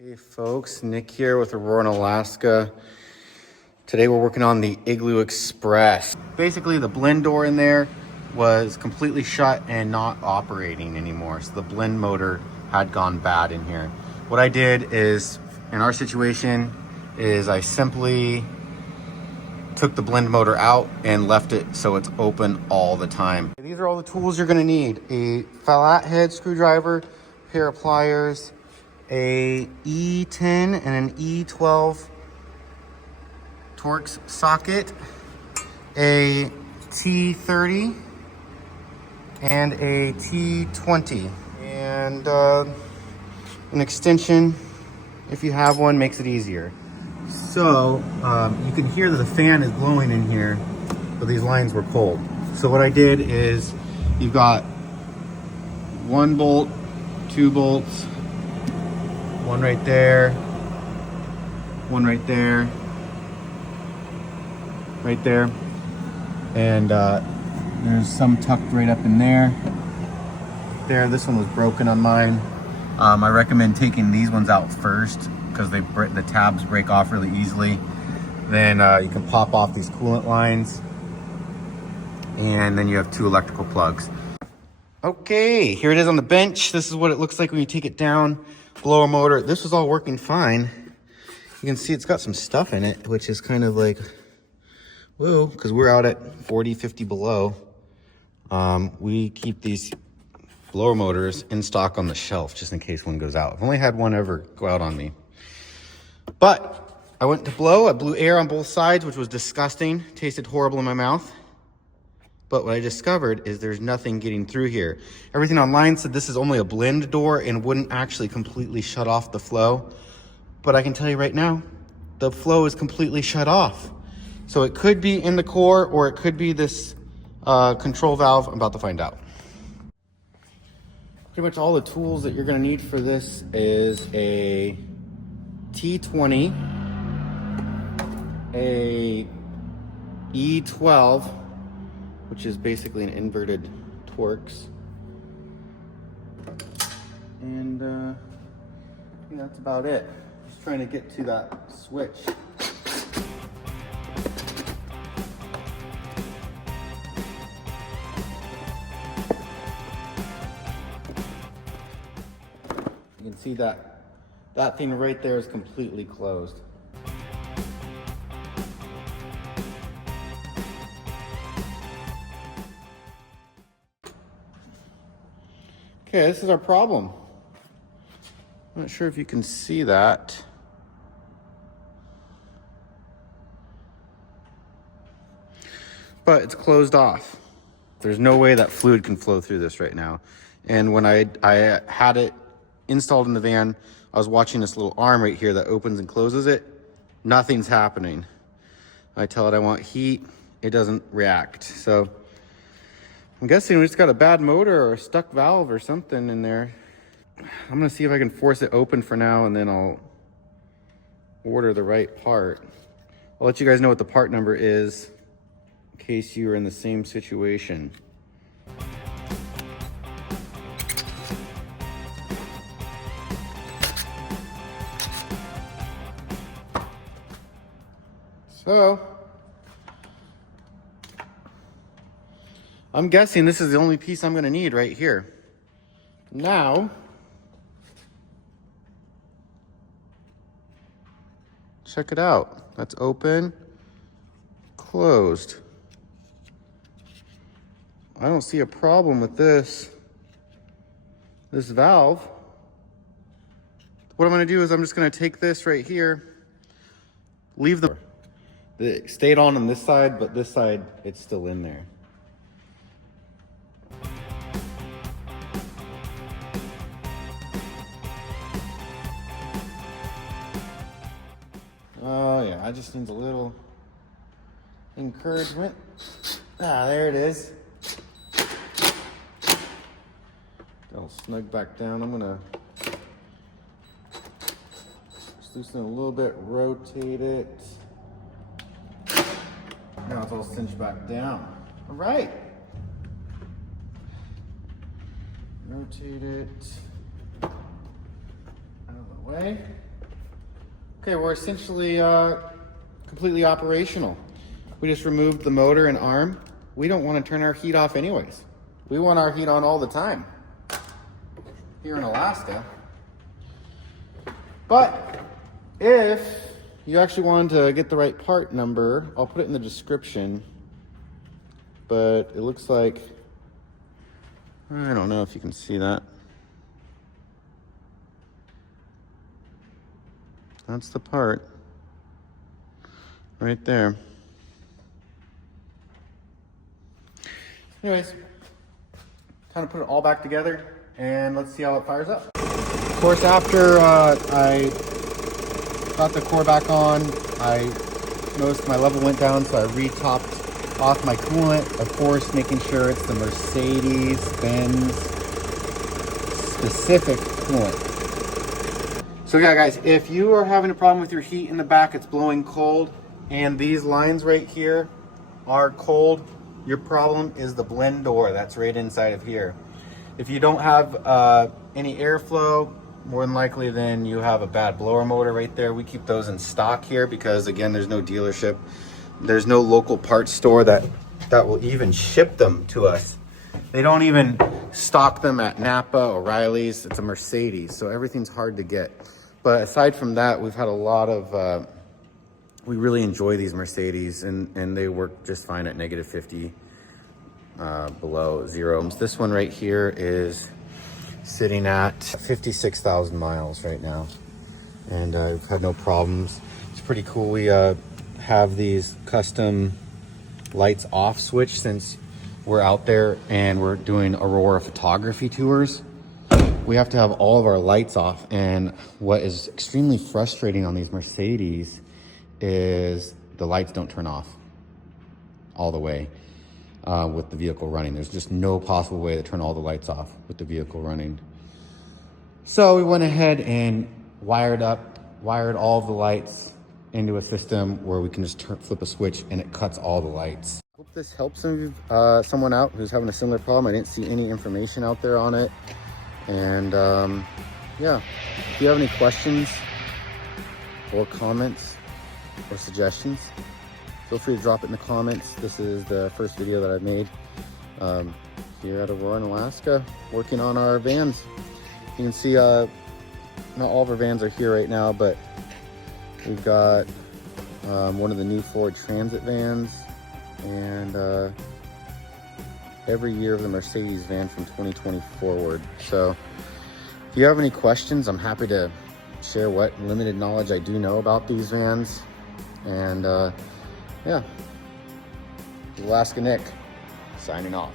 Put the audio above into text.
Hey folks, Nick here with Aurora, Alaska. Today we're working on the Igloo Express. Basically the blend door in there was completely shut and not operating anymore. So the blend motor had gone bad in here. What I did is, in our situation, is I simply took the blend motor out and left it so it's open all the time. These are all the tools you're gonna need. A flathead screwdriver, pair of pliers, a E10 and an E12 Torx socket, a T30 and a T20, and an extension, if you have one, makes it easier. So you can hear that the fan is blowing in here, but these lines were cold. So what I did is, you've got one bolt, two bolts, one right there, one right there, right there, and there's some tucked right up in there. There, this one was broken on mine. I recommend taking these ones out first because the tabs break off really easily. Then you can pop off these coolant lines, and then you have two electrical plugs. Okay, here it is on the bench. This is what it looks like when you take it down. Blower motor, this was all working fine. You can see it's got some stuff in it, which is kind of like, whoa, because we're out at 40, 50 below. We keep these blower motors in stock on the shelf just in case one goes out. I've only had one ever go out on me. But I went to blow, I blew air on both sides, which was disgusting, tasted horrible in my mouth. But what I discovered is there's nothing getting through here. Everything online said this is only a blend door and wouldn't actually completely shut off the flow. But I can tell you right now, the flow is completely shut off. So it could be in the core, or it could be this control valve. I'm about to find out. Pretty much all the tools that you're gonna need for this is a T20, a E12, which is basically an inverted Torx. And yeah, that's about it. Just trying to get to that switch. You can see that thing right there is completely closed. Okay, this is our problem. I'm not sure if you can see that. But it's closed off. There's no way that fluid can flow through this right now. And when I had it installed in the van, I was watching this little arm right here that opens and closes it. Nothing's happening. I tell it I want heat, it doesn't react. So I'm guessing we just got a bad motor or a stuck valve or something in there. I'm gonna see if I can force it open for now, and then I'll order the right part. I'll let you guys know what the part number is in case you are in the same situation. So, I'm guessing this is the only piece I'm gonna need right here. Now, check it out. That's open, closed. I don't see a problem with this valve. What I'm gonna do is I'm just gonna take this right here, leave it stayed on this side, but this side, it's still in there. Oh yeah, I just need a little encouragement. Ah, there it is. That'll snug back down. I'm gonna just loosen it a little bit, rotate it. Now it's all cinched back down. All right. Rotate it out of the way. Okay, we're essentially completely operational. We just removed the motor and arm. We don't want to turn our heat off anyways. We want our heat on all the time here in Alaska. But if you actually wanted to get the right part number, I'll put it in the description. But it looks like, I don't know if you can see that. That's the part right there. Anyways, kind of put it all back together and let's see how it fires up. Of course, after I got the core back on, I noticed my level went down, so I re-topped off my coolant. Of course, making sure it's the Mercedes-Benz specific coolant. So yeah, guys, if you are having a problem with your heat in the back, it's blowing cold, and these lines right here are cold, your problem is the blend door that's right inside of here. If you don't have any airflow, more than likely then you have a bad blower motor right there. We keep those in stock here because, again, there's no dealership. There's no local parts store that will even ship them to us. They don't even stock them at Napa, O'Reilly's. It's a Mercedes, so everything's hard to get. But aside from that, we've had a lot of, we really enjoy these Mercedes, and they work just fine at -50 below zero. This one right here is sitting at 56,000 miles right now, and we've had no problems. It's pretty cool. We have these custom lights off switch since we're out there and we're doing Aurora photography tours. We have to have all of our lights off, and what is extremely frustrating on these Mercedes is the lights don't turn off all the way with the vehicle running. There's just no possible way to turn all the lights off with the vehicle running. So we went ahead and wired all of the lights into a system where we can just flip a switch and it cuts all the lights. Hope this helps someone out who's having a similar problem. I didn't see any information out there on it. And yeah, if you have any questions or comments or suggestions, feel free to drop it in the comments. This is the first video that I've made here at Aurora, Alaska, working on our vans. You can see not all of our vans are here right now, but we've got one of the new Ford Transit vans, and every year of the Mercedes van from 2020 forward. So if you have any questions, I'm happy to share what limited knowledge I do know about these vans. And yeah, Alaska Nick signing off.